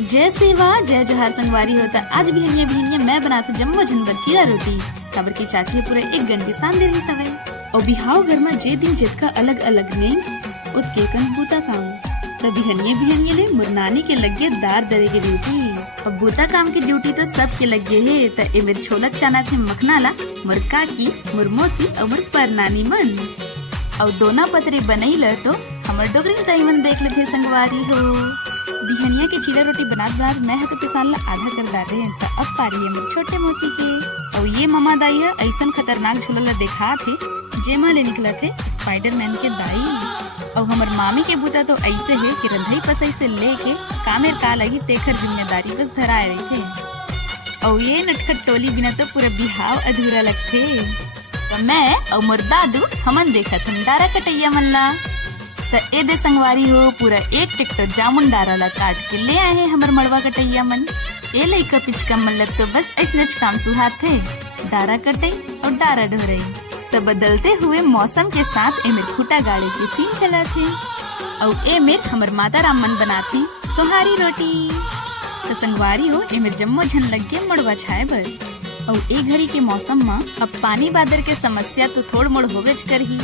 जय सेवा जय जोहार संगवारी होता। आज भी मैं बनाती जम्मो झन बचीला रोटी काबर की चाची पूरा एक गंजी सान दे रही सवे। और बिहाव घर में जे दिन जितका अलग अलग ने उत के कन बूता काम तब बिहनिये ले मुरनानी के लगे दार दरे के ड्यूटी। अब बूता काम की ड्यूटी तो सब के लगे है त ए मेरे छोला चना थे मखना ला मुर काकी मुर मौसी और मुर परनानी मन और दोना पतरी बनई ल तो हमर डोगरी दाई मन देख लेते संगवारी हो। बिहनिया के चीला रोटी बनात मैं तो पिसान ला आधा कर डाले त अब पारी है मेरे छोटे मौसी के। और ये ममा दाई है ऐसा खतरनाक झोला ला देखा थे जेमा ले निकला थे स्पाइडरमैन के दाई। और हमर मामी के बूता तो ऐसे है कि रंधई पसई से लेके कामेर का लगी तेखर जिम्मेदारी बस धराए रही थे। और ये नटखट टोली बिना तो पूरा बिहाव अधूरा लगते। तो मैं और मोर दादू हमन देखा तुम डारा कटैया मन ला त ए दे संगवारी हो पूरा एक टेक्टर जामुन डारा ला काट के ले आए हैं हमर मड़वा कटैया मन। ए लइका पिचका मन तो बस ऐसने काम सुहात थे डारा कटई और डारा ढोरई। तो बदलते हुए मौसम के साथ ए मेर खुटा गाड़ी के सीन चला थे। और ए मेर हमर माता राम मन बनाती सोहारी रोटी। तो संगवारी हो ए मेर जम्मो झन लग के मड़वा छाए बर। और ए घड़ी के मौसम में अब पानी बादर के समस्या तो थोड़ मोड़ होवेच कर ही।